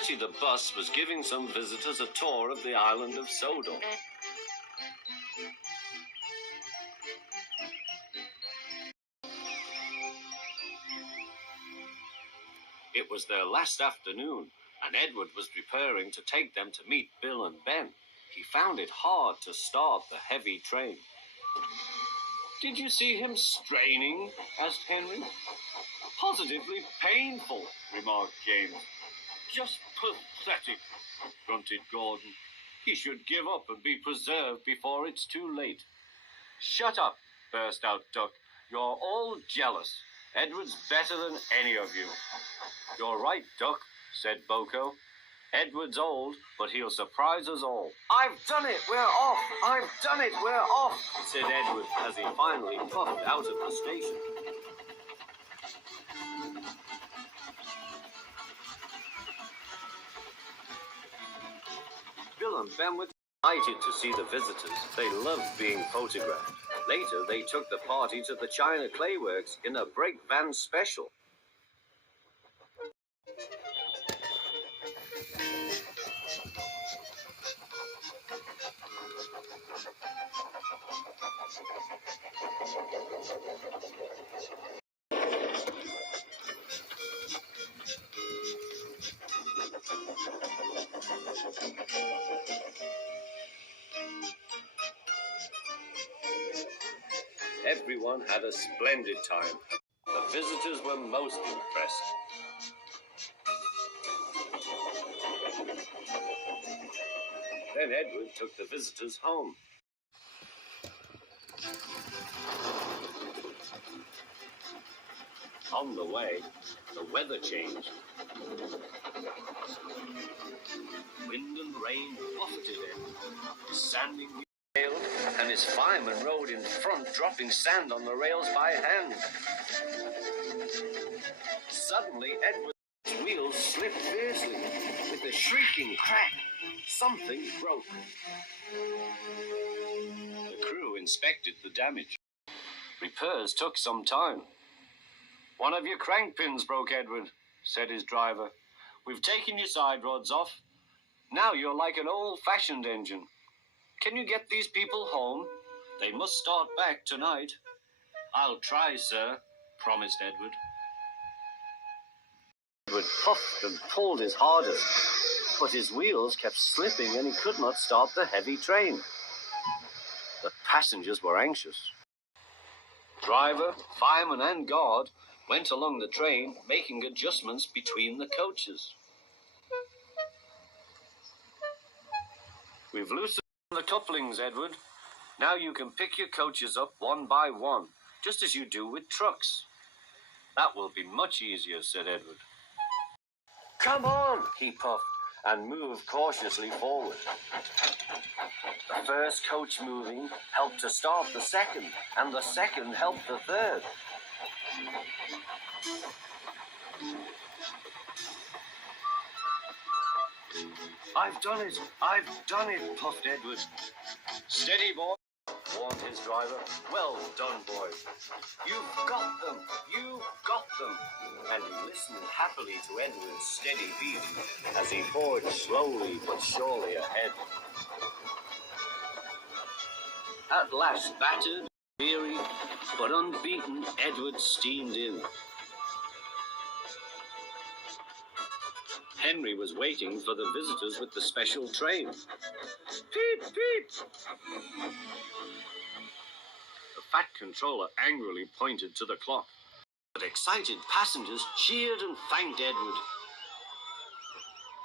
Bertie the bus was giving some visitors a tour of the island of Sodor. It was their last afternoon, and Edward was preparing to take them to meet Bill and Ben. He found it hard to start the heavy train. "Did you see him straining?" asked Henry. "Positively painful," remarked James. "Just pathetic," grunted Gordon. "He should give up and be preserved before it's too late." "Shut up," burst out Duck. "You're all jealous. Edward's better than any of you." "You're right, Duck," said Boko. "Edward's old, but he'll surprise us all." "I've done it, we're off! I've done it, we're off!" said Edward as he finally puffed out of the station. Bill and Ben were delighted to see the visitors. They loved being photographed. Later, they took the party to the China Clay Works in a brake van special. Everyone had a splendid time. The visitors were most impressed. Then Edward took the visitors home. On the way, the weather changed. Wind and rain buffeted him. His sanding failed, and his fireman rode in front, dropping sand on the rails by hand. Suddenly, Edward's wheels slipped fiercely. With a shrieking crack, something broke. The crew inspected the damage. Repairs took some time. "One of your crank pins broke, Edward," said his driver. "We've taken your side rods off. Now you're like an old-fashioned engine. Can you get these people home? They must start back tonight." "I'll try, sir," promised Edward. Edward puffed and pulled his hardest, but his wheels kept slipping and he could not start the heavy train. The passengers were anxious. Driver, fireman, and guard went along the train, making adjustments between the coaches. "We've loosened the couplings, Edward. Now you can pick your coaches up one by one, just as you do with trucks." "That will be much easier," said Edward. "Come on," he puffed, and moved cautiously forward. The first coach moving helped to start the second, and the second helped the third. "I've done it, puffed Edward. "Steady, boy," warned his driver. "Well done, boy. You've got them, And he listened happily to Edward's steady beat as he forged slowly but surely ahead. At last, battered, weary, but unbeaten, Edward steamed in. Henry was waiting for the visitors with the special train. "Peep, peep!" The fat controller angrily pointed to the clock. But excited passengers cheered and thanked Edward,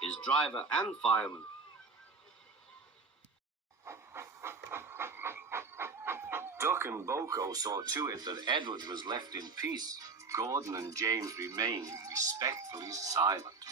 his driver and fireman. Duck and Boko saw to it that Edward was left in peace. Gordon and James remained respectfully silent.